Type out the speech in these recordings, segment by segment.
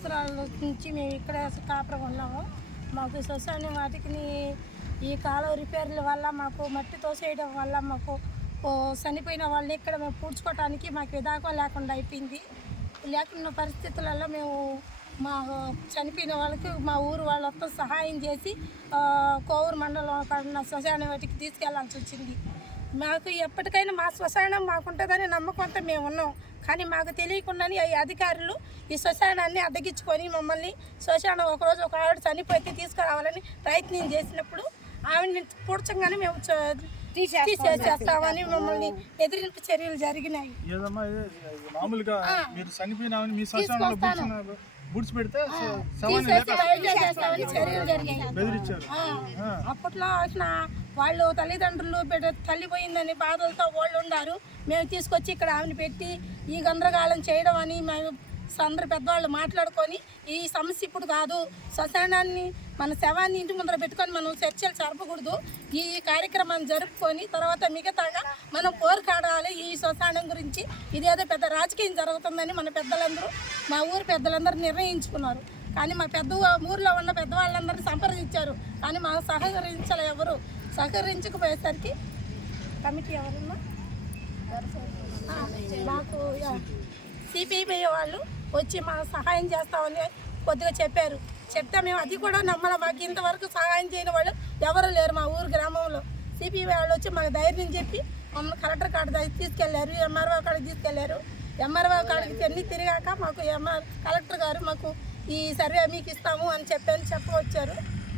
సంవత్సరాల నుంచి మేము ఇక్కడ కాపురం ఉన్నాము. మాకు శ్మశాన వాటికి ఈ కాలువ రిపేర్ల వల్ల మాకు మట్టి తోసేయడం వల్ల మాకు చనిపోయిన వాళ్ళని ఇక్కడ మేము పూడ్చుకోవటానికి మాకు విధాకం లేకుండా అయిపోయింది. లేకున్న పరిస్థితులలో మేము మా చనిపోయిన వాళ్ళకి మా ఊరు వాళ్ళతో సహాయం చేసి కోవూరు మండలం అక్కడ ఉన్న శ్మశాన వాటికి తీసుకెళ్ళాల్సి వచ్చింది. మాకు ఎప్పటికైనా మా శ్మశానం మాకుంటుందని నమ్మకంతో మేము ఉన్నాం. కానీ మాకు తెలియకుండానే ఈ అధికారులు ఈ శ్మశానాన్ని అడ్డగించుకొని మమ్మల్ని శ్మశానం ఒకరోజు ఒక ఆవిడ చనిపోతే తీసుకురావాలని ప్రయత్నం చేసినప్పుడు ఆవిడని పూడ్చంగానే మేము చ- తీసేసేస్తామని మమ్మల్ని బెదిరింపు చర్యలు జరిగినాయి. బుడ్స్ పెడితే బెదిరించారు. అప్పట్లో వచ్చిన వాళ్ళు తల్లిదండ్రులు బిడ్డ తల్లి పోయిందని బాధలతో వాళ్ళు ఉన్నారు మేము తీసుకొచ్చి ఇక్కడ ఆమెను పెట్టి ఈ గందరగోళం చేయడం అని మేము అందరు పెద్దవాళ్ళు మాట్లాడుకొని ఈ సమస్య ఇప్పుడు కాదు. శ్మశానాన్ని మన శవాన్ని ఇంటి ముందర పెట్టుకొని మనం చర్చలు జరపకూడదు. ఈ కార్యక్రమాన్ని జరుపుకొని తర్వాత మిగతాగా మనం పోరుకాడాలి ఈ శ్మశానం గురించి. ఇదేదో పెద్ద రాజకీయం జరుగుతుందని మన పెద్దలందరూ మా ఊరు పెద్దలందరూ నిర్ణయించుకున్నారు. కానీ మా పెద్ద ఊర్లో ఉన్న పెద్దవాళ్ళందరినీ సంప్రదించారు. కానీ మాకు సహకరించాలి ఎవరు. సహకరించకపోయేసరికి కమిటీ ఎవరన్నా? మాకు సిపిబి వాళ్ళు వచ్చి మాకు సహాయం చేస్తామని కొద్దిగా చెప్పారు. చెప్తే మేము అది కూడా నమ్మల. మాకు ఇంతవరకు సహాయం చేయని వాళ్ళు ఎవరు లేరు మా ఊరు గ్రామంలో. సిపిఐ వాళ్ళు వచ్చి మాకు ధైర్యం చెప్పి మమ్మల్ని కలెక్టర్ కాడ తీసుకెళ్ళారు ఎంఆర్ఓ కాడికి తీసుకెళ్ళారు. ఎంఆర్ఓ కాడికి అన్ని తిరిగాక మాకు ఎంఆర్ కలెక్టర్ గారు మాకు ఈ సర్వే మీకు ఇస్తాము అని చెప్పని చెప్పవచ్చారు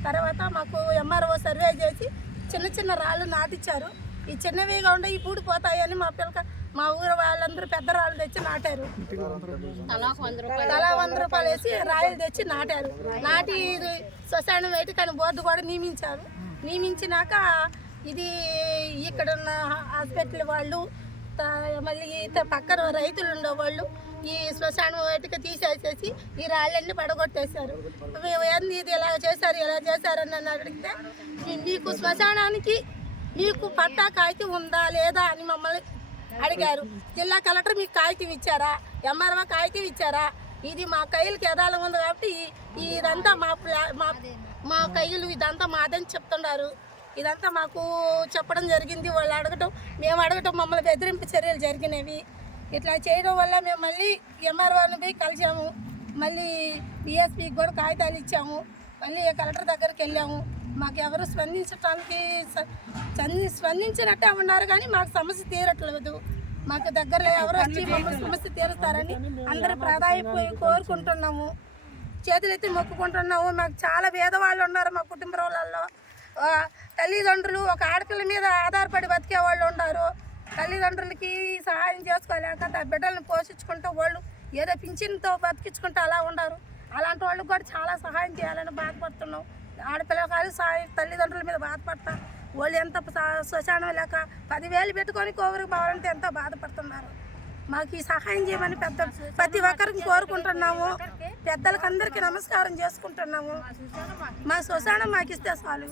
తర్వాత మాకు ఎంఆర్ఓ సర్వే చేసి చిన్న చిన్న రాళ్ళు నాటిచ్చారు. ఈ చిన్నవిగా ఉండే ఈ పూడిపోతాయని మా పిల్లక మా ఊరు వాళ్ళందరూ పెద్ద రాళ్ళు తెచ్చి నాటారు. తలా వంద రూపాయలు వేసి రాయలు తెచ్చి నాటారు. నాటి ఇది శ్మశానం వేటి కానీ బోర్డు కూడా నియమించారు. నియమించినాక ఇది ఇక్కడ ఉన్న హాస్పిటల్ వాళ్ళు మళ్ళీ పక్కన రైతులు ఉండేవాళ్ళు ఈ శ్మశానం వేటిక తీసేసేసి ఈ రాళ్ళన్నీ పడగొట్టేశారు. ఏంది ఇది ఇలా చేశారు ఇలా చేశారు అని అడిగితే మీకు శ్మశానానికి మీకు పట్టా కాగితం ఉందా లేదా అని మమ్మల్ని అడిగారు జిల్లా కలెక్టర్ మీకు కాగితం ఇచ్చారా? ఎంఆర్ఓ కాగితం ఇచ్చారా? ఇది మా కైలుకి ఎదాలం ఉంది కాబట్టి ఇదంతా మా మా మా కైలు ఇదంతా మాదని చెప్తున్నారు. ఇదంతా మాకు చెప్పడం జరిగింది వాళ్ళు అడగటం మేము అడగటం మమ్మల్ని బెదిరింపు చర్యలు జరిగినవి. ఇట్లా చేయడం వల్ల మేము మళ్ళీ ఎంఆర్ఓని పోయి కలిసాము మళ్ళీ డిఎస్పికి కూడా కాగితాలు ఇచ్చాము. మళ్ళీ కలెక్టర్ దగ్గరికి వెళ్ళాము. మాకు ఎవరు స్పందించడానికి స్పందించినట్టే ఉన్నారు కానీ మాకు సమస్య తీరట్లేదు. మాకు దగ్గరలో ఎవరు వచ్చి మమ్మల్ని సమస్య తీరుస్తారని అందరూ ప్రాధాయపోయి కోరుకుంటున్నాము. చేతులెత్తి మొక్కుకుంటున్నాము. మాకు చాలా పేదవాళ్ళు ఉన్నారు మా కుటుంబ ఆ, తల్లిదండ్రులు ఒక ఆడపిల్ల మీద ఆధారపడి బతికే వాళ్ళు ఉన్నారు. తల్లిదండ్రులకి సహాయం చేసుకోలేక తన బిడ్డలను పోషించుకుంటూ వాళ్ళు ఏదో పింఛన్తో బతికించుకుంటూ అలా ఉండరు అలాంటి వాళ్ళకి కూడా చాలా సహాయం చేయాలని బాధపడుతున్నాం. ఆడపిల్ల కాదు తల్లిదండ్రుల మీద బాధపడతారు వాళ్ళు ఎంత శ్మశానం లేక పదివేలు పెట్టుకొని కోవరికి పోవాలంటే ఎంతో బాధపడుతున్నారు. మాకు ఈ సహాయం చేయమని పెద్ద ప్రతి ఒక్కరికి కోరుకుంటున్నాము. పెద్దలకందరికీ నమస్కారం చేసుకుంటున్నాము. మా శ్మశానం మాకు ఇస్తే చాలు.